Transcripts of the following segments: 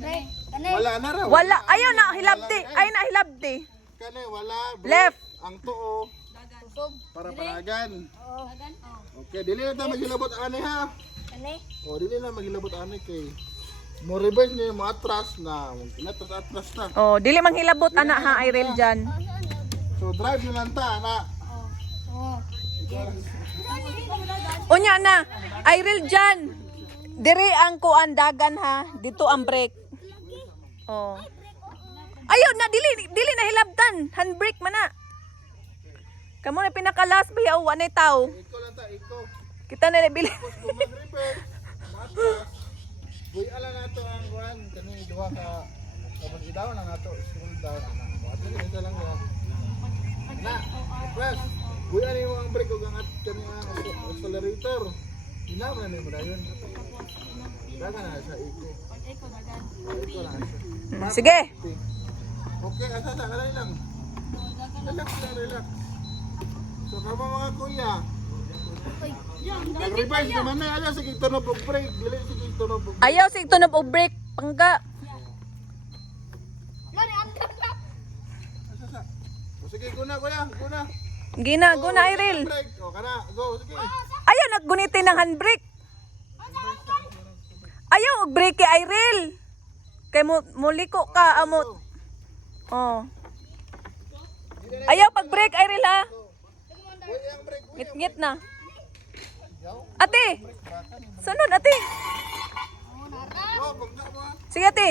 Wala na raw. Wala. Ayaw na hilabdi. Ay na hilabdi. Kani wala. Bro. Left. Ang tuo. Para panagan. Okay, dili na tayo maghilabot ani ha. O, dili na maghilabot ani kay mo reverse niya mo atras na. Atras na. Oh, dili manghilabot ana ha Irel dyan. So drive nyo lang ta, na. Unya na. Irel dyan. Diri ang kuandagan ha. Dito ang brake. Oh. Ayaw na dili na hilabtan. Handbrake man na. Kamo na pinakalas bayaw anay tao. Iko lang ta, iko. Kita na bili. Tapos kung mag-reverse, matras. Buy ala na to ang kuan kani duha ka tapos idaw na nato scroll down ana. Ato ni lang ya. Na, press. Buy ani mo ang brake ug ang at kani ang accelerator. Inaw na ni mo dayon. Dagan na sa iko. Iko lang siya. Sige. Okay, asa na kalay lang. Relax lang, relax. So kamo mga kuya. Nag-reverse naman na ala sige tunog og brake, dili sige tunog og. Ayaw sig tunob og brake pangga. O sige, guna kuya, guna. Gina, guna Irel. Brake. O kana, go, sige. Ayaw naggunitin ng handbrake. Ayaw og brake kay Irel. Kay muliko ka amot. Oh. Ayaw pag brake Irel ha. Uy, ang brake. Ngit-ngit na. Ate. Sunod ate. Go, bangga mo ha. Sige ate.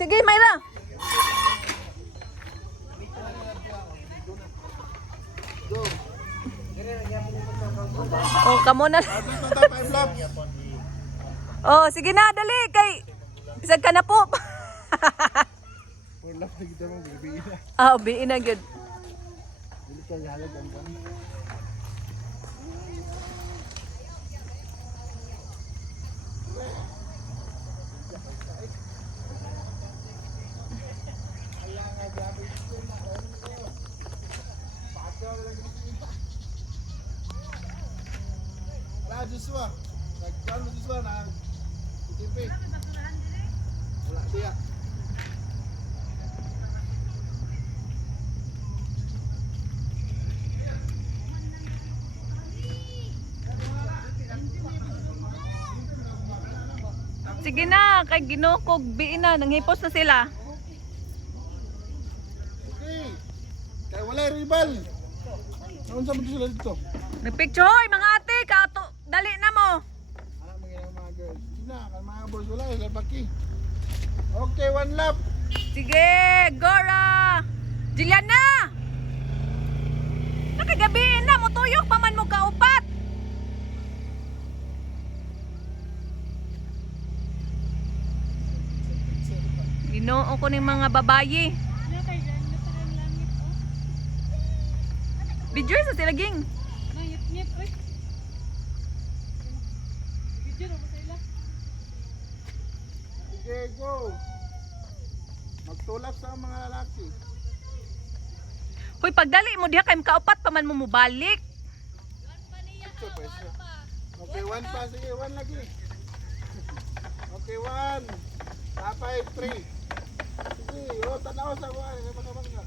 Sige Mayra. Go. Oh, kamo na. Ato sa top 5 laps. Oh, sige na dali kay bisag ka na po. 4 laps na kita mo, bibiin na. Ah, biin na gyud. Dili ka galag ang pan. Wala, Joshua. Nagkaan mo, Joshua, na titipi. Wala, siya. Sige na, kay ginukog biin na nanghipos na sila. Okay. Kaya wala rival. Ano sa mga sila dito? Nagpicture hoy mga ate, kato dali na mo. Anak mga girls. Sina, kan mga boys wala, sila baki. Okay, 1 lap. Sige, Gora. Juliana. Nakagabiin na mo tuyok pa man mo kaupat. Ginoo ko ng mga babayi. Video sa sila ging. Sige, go. Magtulak sa mga lalaki. Hoy, pagdali mo diha kay kaupat pa man mo mubalik. Okay, 1 pa. Sige, 1 lagi. Okay, 1. Tapay, 3. Sige, o, tanaw sa mga. Bangga.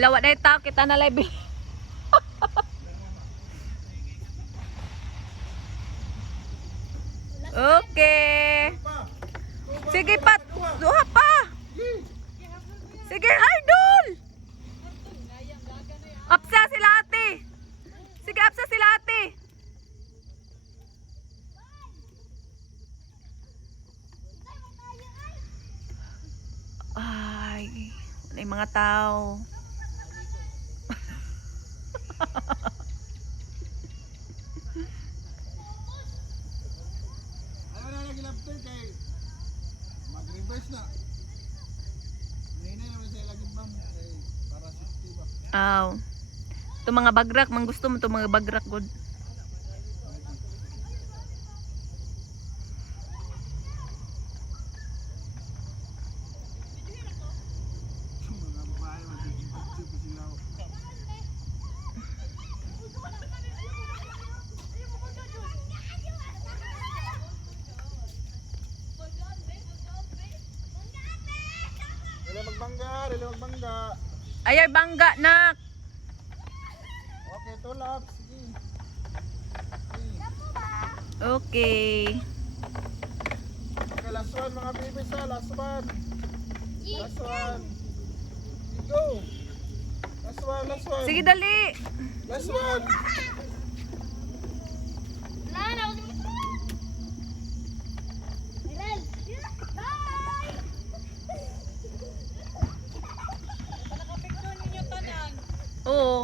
Lawat na ita, kita na live. Okay. Sige pat, duha pa. Sige idol. Apsa sila ate. Sige apsa sila ate. Ay, may mga tao. Ayaw na lagi laptop kay mag-reverse na. Hinay naman siya lagi bang kay para safety ba. Aw. Ito mga bagrak, mang gusto mo ito mga bagrak good. magbangga, dili magbangga. Ay bangga nak. Okay, tulap. Sige. Okay. Okay, last one mga babies ha. Last one. Last one. Go. Last one, last one. Sige dali. Last one. Oo.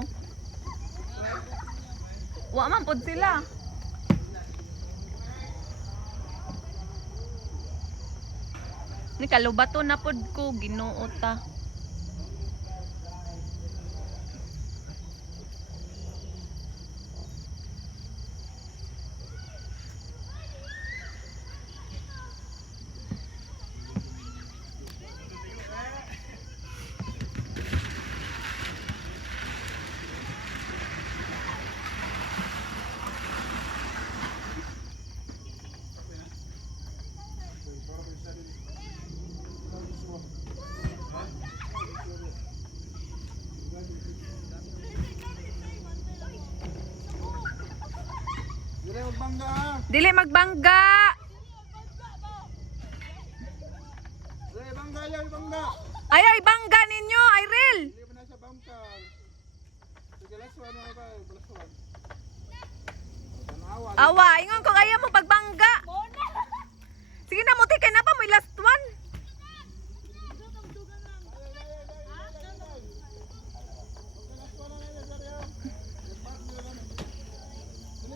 Wa man pod sila. Ni kalubato na pod ko Ginoo ta. Dili magbangga ha. Dili magbangga. Dili bangga yan, bangga. Ay bangga ninyo, Irel. Dili mo na sa bangkal. Sige, last one mga ba. Last one. Tanawa. Awa, ingon ko kaya mo pagbangga. Sige na muti kay na pa mo last one.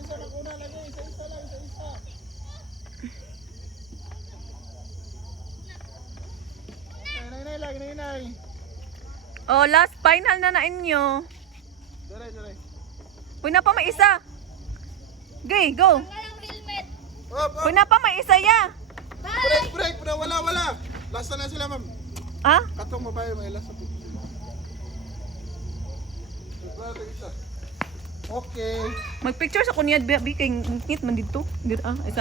Isa lang una lagi, isa lang, isa. Nay, lagi, nay. Oh, last final na na inyo. Dire. Uy na pa may isa. Okay, go. Op. Uy na pa may isa ya. Break, wala. Last na sila, ma'am. Ah? Katong babae may last na po. Okay. Magpicture sa kunyad bi kay ngit man dito. Dir isa.